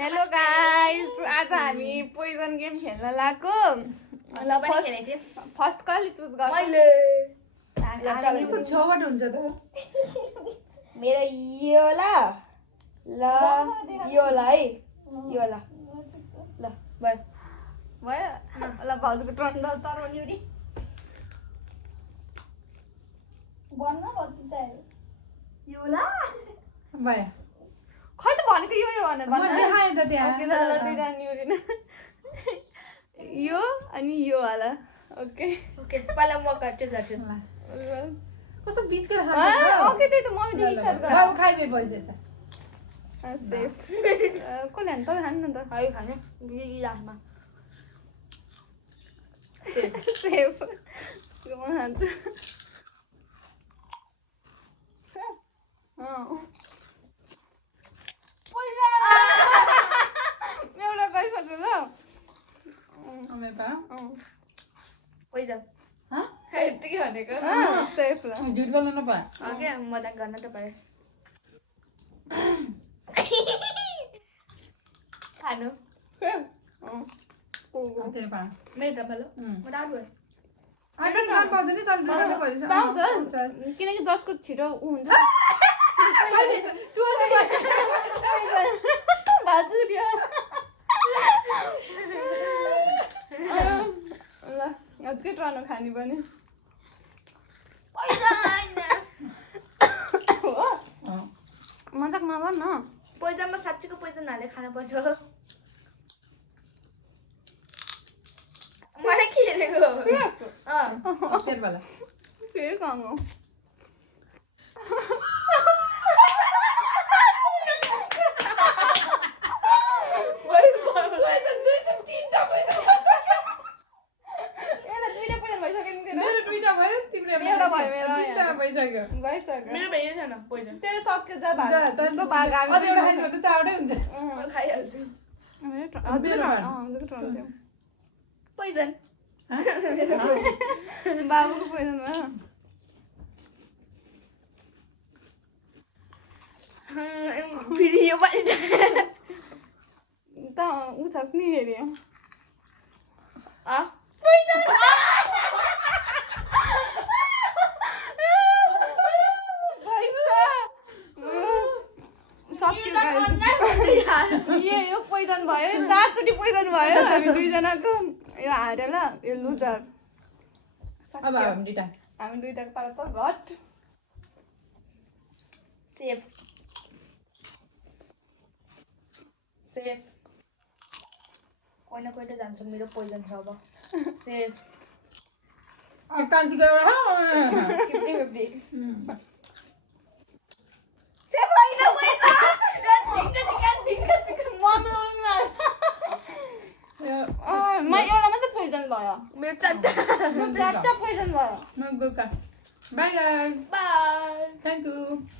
Hello guys, आज हामी poison game खेल्न लागेको। ल फर्स्ट कसले चुज गर्छ? मैले हामी छबाट हुन्छ त मेरो यो ल यो ल है यो ल ल भयो भयो। ल भाउजूको टर्न ल तर्वनी उडी बन्न बच्ची चाहिँ यो ल भयो खै त भनेको यो भनेर म देखाएँ त त्यहाँ ओके ल दुईजना निउरिन यो अनि यो होला। ओके ओके पहिला म काट्छु साच्छु कस्तो बिचको ओके त्यही त मम्मीले स्टार्ट गर। बाबु खाइबे पैसा छ सेफ कसले हान्छ? तपाईँ खानु न त। हाइ खाने लास्टमा सेफ म खान्छु। एउटा गइसक्यो ल। अमे पा पैसा ह यति भनेको सेफ ल। झुट बोल्न नपा ओके मजाक गर्न त पाए खानु तेरो पा मेरो डब्बा लो म डाल आइडन गान पाउँछ नि तल बिचमा गरिस पाउँछ किनकि जसको छिटो उ हुन्छ ल आजकै टर्न खाने पनि मजाक नगर न। पैजामा साँच्चीको पैसा हालेर खानु पर्छ मलाई के हेरेको तेल वाला के काम हो? मेरो दुईटा भयो तिम्रो एउटा भयो मेरो दुईटा भइसक्यो भइसक्यो। मेरो भइयो छैन पैसा तेरो सक्यो जा भाग जा त भाग अझै एउटा खाइसक्यो त चारवटै हुन्छ म खाइहाल्छु पैजन बाबुको पोइजन भयो। फेरि यो पालि त उ छस् नि फेरि यो पोइजन भयो। 4 चोटि पोइजन भयो हामी दुईजनाको। यो हारेर यो लुजर। अब हामी दुईटा हामी दुईटाको पाला त घट सेफ सेफ कोही न कोही त जान्छ मेरो पोइजन छ अब सेफ कान्तिको एउटा 50-50 सेफ होइन म एउटा मात्रै पोइजन भयो। मेरो चारटा पोइजन भयो। By guys by thank you